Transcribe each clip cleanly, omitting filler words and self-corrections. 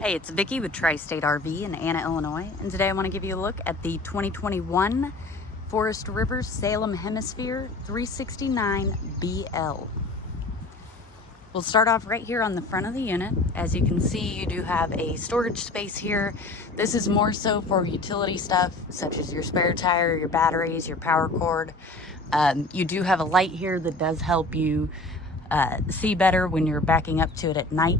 Hey, it's Vicki with Tri-State RV in Anna, Illinois, and today I want to give you a look at the 2021 Forest River Salem Hemisphere 369 BL. We'll start off right here on the front of the unit. As you can see, you do have a storage space here. This is more so for utility stuff, such as your spare tire, your batteries, your power cord. You do have a light here that does help you see better when you're backing up to it at night.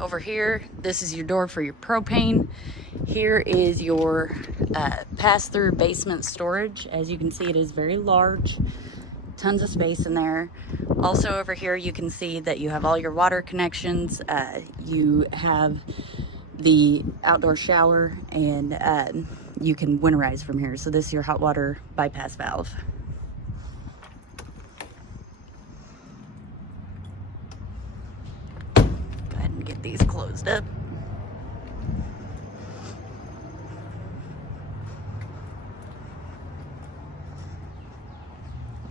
Over here, this is your door for your propane. Here is your pass-through basement storage. As you can see, it is very large. Tons of space in there. Also over here, you can see that you have all your water connections. You have the outdoor shower, and you can winterize from here. So this is your hot water bypass valve. Get these closed up.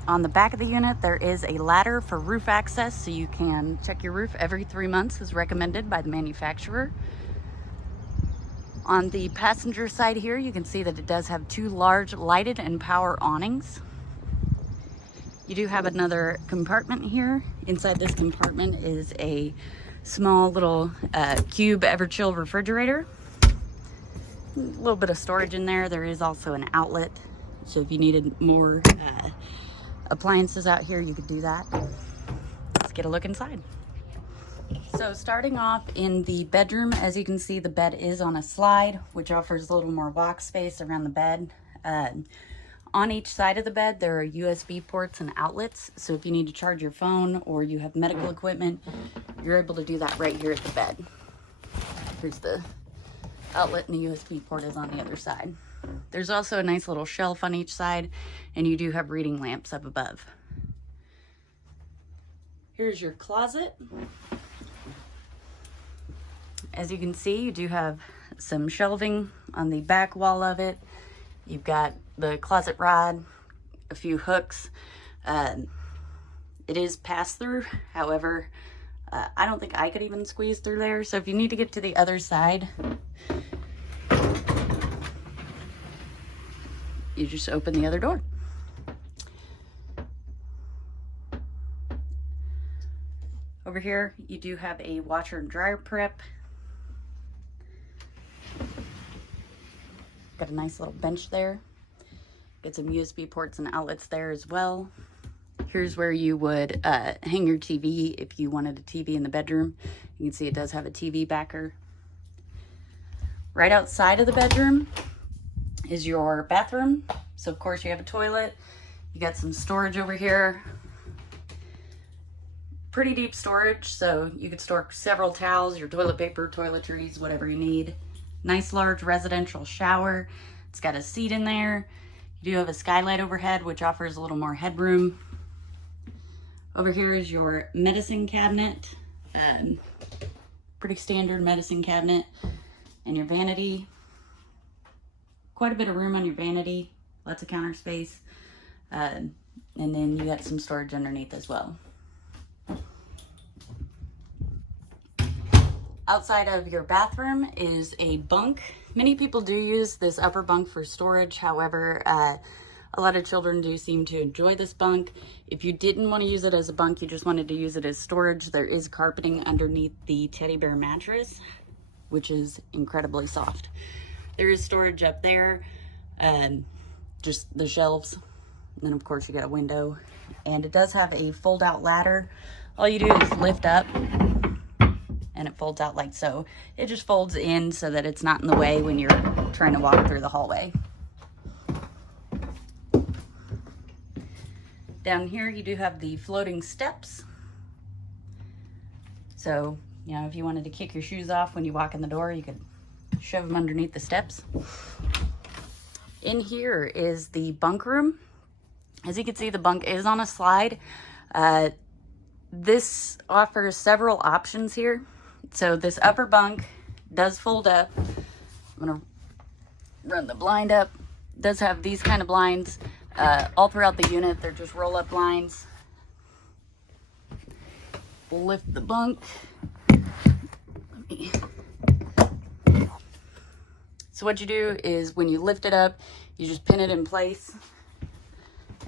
On the back of the unit, there is a ladder for roof access, so you can check your roof every 3 months as recommended by the manufacturer. On the passenger side here, you can see that it does have 2 large lighted and power awnings. You do have another compartment here. Inside this compartment is a small little cube Everchill refrigerator. A little bit of storage in there. There is also an outlet, so if you needed more appliances out here, you could do that. Let's get a look inside. So starting off in the bedroom, as you can see, the bed is on a slide, which offers a little more walk space around the bed. On each side of the bed, there are USB ports and outlets. So if you need to charge your phone or you have medical equipment, you're able to do that right here at the bed. Here's the outlet, and the USB port is on the other side. There's also a nice little shelf on each side, and you do have reading lamps up above. Here's your closet. As you can see, you do have some shelving on the back wall of it. You've got the closet rod, a few hooks. It is pass-through. However, I don't think I could even squeeze through there. So if you need to get to the other side, you just open the other door. Over here, you do have a washer and dryer prep. Got a nice little bench there. Got some USB ports and outlets there as well. Here's where you would hang your TV if you wanted a TV in the bedroom. You can see it does have a TV backer. Right outside of the bedroom is your bathroom. So of course you have a toilet. You got some storage over here. Pretty deep storage, so you could store several towels, your toilet paper, toiletries, whatever you need. Nice large residential shower. It's got a seat in there. You do have a skylight overhead, which offers a little more headroom. Over here is your medicine cabinet. Pretty standard medicine cabinet. And your vanity. Quite a bit of room on your vanity. Lots of counter space. And then you got some storage underneath as well. Outside of your bathroom is a bunk. Many people do use this upper bunk for storage. However, a lot of children do seem to enjoy this bunk. If you didn't want to use it as a bunk, you just wanted to use it as storage, there is carpeting underneath the teddy bear mattress, which is incredibly soft. There is storage up there, just the shelves. And then of course you got a window, and it does have a fold out ladder. All you do is lift up and it folds out like so. It just folds in so that it's not in the way when you're trying to walk through the hallway. Down here you do have the floating steps. So, you know, if you wanted to kick your shoes off when you walk in the door, you could shove them underneath the steps. In here is the bunk room. As you can see, the bunk is on a slide. This offers several options here. So this upper bunk does fold up. I'm gonna run the blind up. It does have these kind of blinds all throughout the unit. They're just roll-up blinds. lift the bunk. So what you do is when you lift it up, you just pin it in place.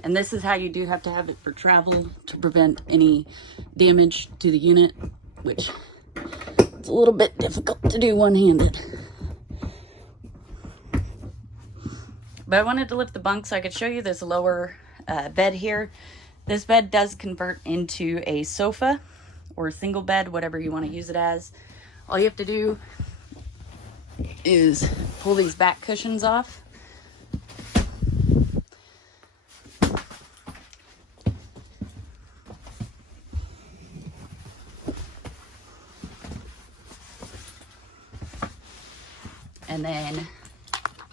And this is how you do have to have it for travel to prevent any damage to the unit, which it's a little bit difficult to do one-handed. But I wanted to lift the bunk so I could show you this lower bed here. This bed does convert into a sofa or a single bed, whatever you want to use it as. All you have to do is pull these back cushions off. And then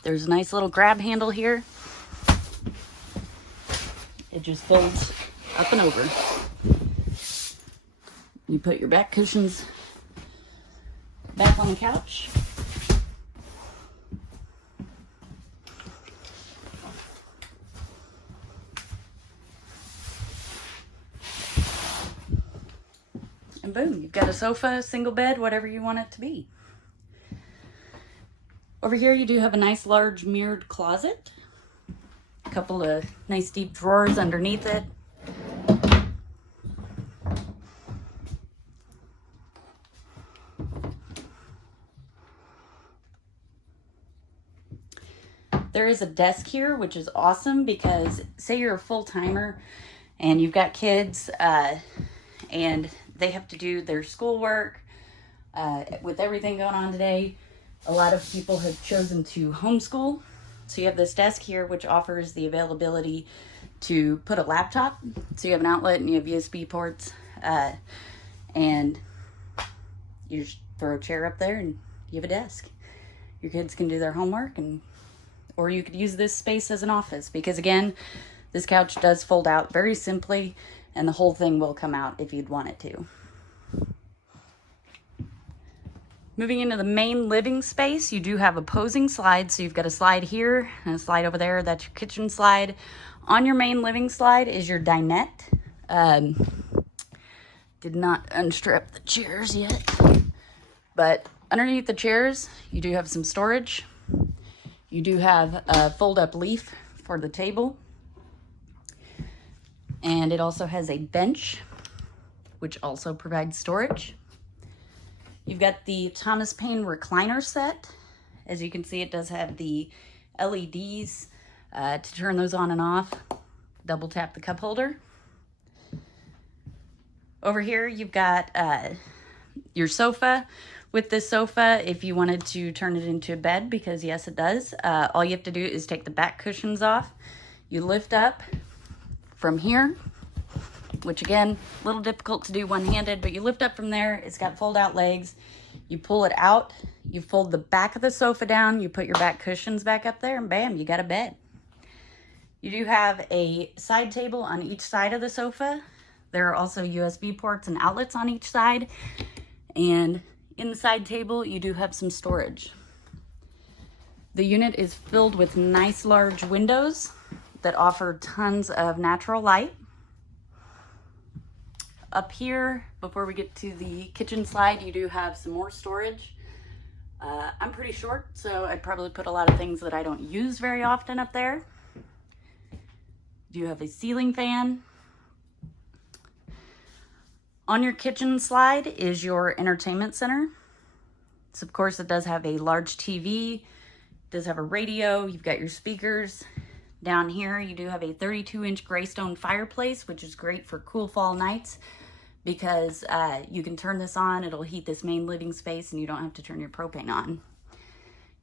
there's a nice little grab handle here. It just folds up and over. You put your back cushions back on the couch. And boom, you've got a sofa, single bed, whatever you want it to be. Over here you do have a nice large mirrored closet. A couple of nice deep drawers underneath it. There is a desk here, which is awesome because say you're a full-timer and you've got kids and they have to do their schoolwork with everything going on today. A lot of people have chosen to homeschool. So you have this desk here, which offers the availability to put a laptop. So you have an outlet and you have USB ports. And you just throw a chair up there and you have a desk. Your kids can do their homework, or you could use this space as an office. Because again, this couch does fold out very simply and the whole thing will come out if you'd want it to. Moving into the main living space, you do have opposing slides. So you've got a slide here and a slide over there. That's your kitchen slide. On your main living slide is your dinette. Did not unstrap the chairs yet. But underneath the chairs, you do have some storage. You do have a fold-up leaf for the table. And it also has a bench, which also provides storage. You've got the Thomas Paine recliner set. As you can see, it does have the LEDs to turn those on and off. Double tap the cup holder. Over here, you've got your sofa. With this sofa, if you wanted to turn it into a bed, because yes, it does, all you have to do is take the back cushions off. You lift up from here, which again, a little difficult to do one-handed, but you lift up from there. It's got fold-out legs. You pull it out. You fold the back of the sofa down. You put your back cushions back up there, and bam, you got a bed. You do have a side table on each side of the sofa. There are also USB ports and outlets on each side. And in the side table, you do have some storage. The unit is filled with nice large windows that offer tons of natural light. Up here, before we get to the kitchen slide, you do have some more storage. I'm pretty short, so I'd probably put a lot of things that I don't use very often up there. You have a ceiling fan. On your kitchen slide is your entertainment center. So of course it does have a large TV, it does have a radio, you've got your speakers. Down here you do have a 32-inch gray stone fireplace, which is great for cool fall nights because you can turn this on, it'll heat this main living space and you don't have to turn your propane on.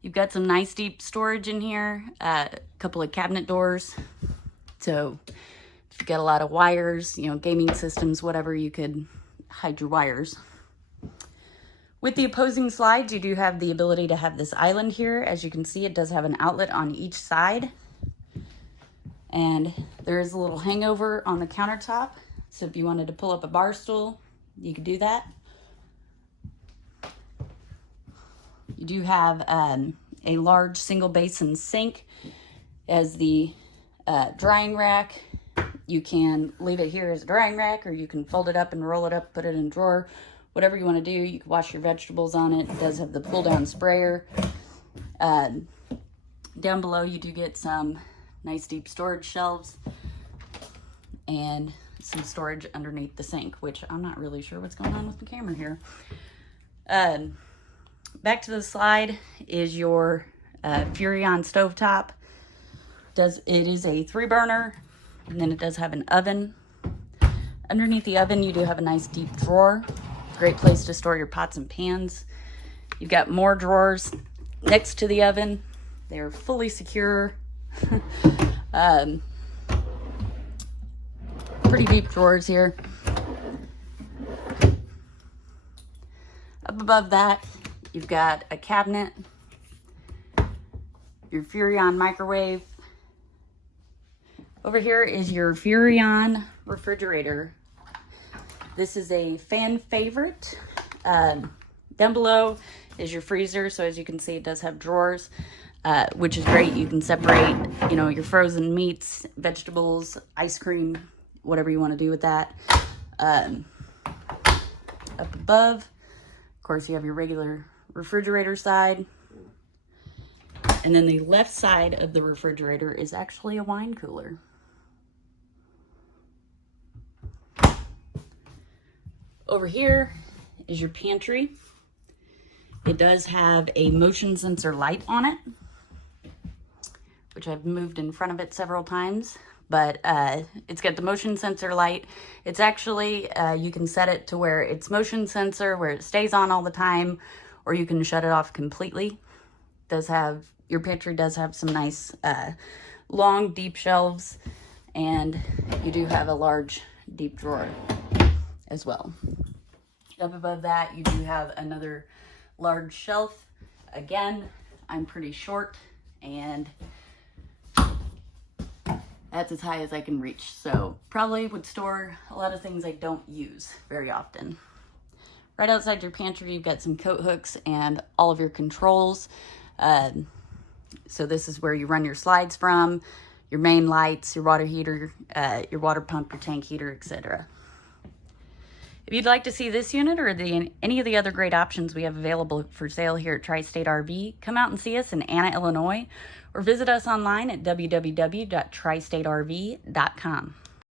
You've got some nice deep storage in here, a couple of cabinet doors. So if you've got a lot of wires, you know, gaming systems, whatever, you could hide your wires. With the opposing slides, you do have the ability to have this island here. As you can see, it does have an outlet on each side. And there is a little hangover on the countertop. So if you wanted to pull up a bar stool, you could do that. You do have a large single basin sink as the drying rack. You can leave it here as a drying rack, or you can fold it up and roll it up, put it in a drawer, whatever you want to do. You can wash your vegetables on it. It does have the pull down sprayer. Down below you do get some nice deep storage shelves and some storage underneath the sink, which I'm not really sure what's going on with the camera here. Back to the slide is your Fuzion stovetop. It is a 3-burner, and then it does have an oven. Underneath the oven you do have a nice deep drawer. Great place to store your pots and pans. You've got more drawers next to the oven. They're fully secure. Pretty deep drawers here. Up above that, you've got a cabinet, your Fuzion microwave. Over here is your Fuzion refrigerator. This is a fan favorite. Down below is your freezer. So as you can see, it does have drawers, which is great. You can separate, you know, your frozen meats, vegetables, ice cream, whatever you want to do with that. Up above, of course, you have your regular refrigerator side. And then the left side of the refrigerator is actually a wine cooler. Over here is your pantry. It does have a motion sensor light on it, which I've moved in front of it several times, but it's got the motion sensor light. It's actually, you can set it to where it's motion sensor, where it stays on all the time, or you can shut it off completely. Your pantry does have some nice long deep shelves, and you do have a large deep drawer as well. Up above that you do have another large shelf. Again, I'm pretty short, and that's as high as I can reach, so probably would store a lot of things I don't use very often. Right outside your pantry you've got some coat hooks and all of your controls. So this is where you run your slides from, your main lights, your water heater, your water pump, your tank heater, etc. If you'd like to see this unit or any of the other great options we have available for sale here at Tri-State RV, come out and see us in Anna, Illinois, or visit us online at www.tristaterv.com.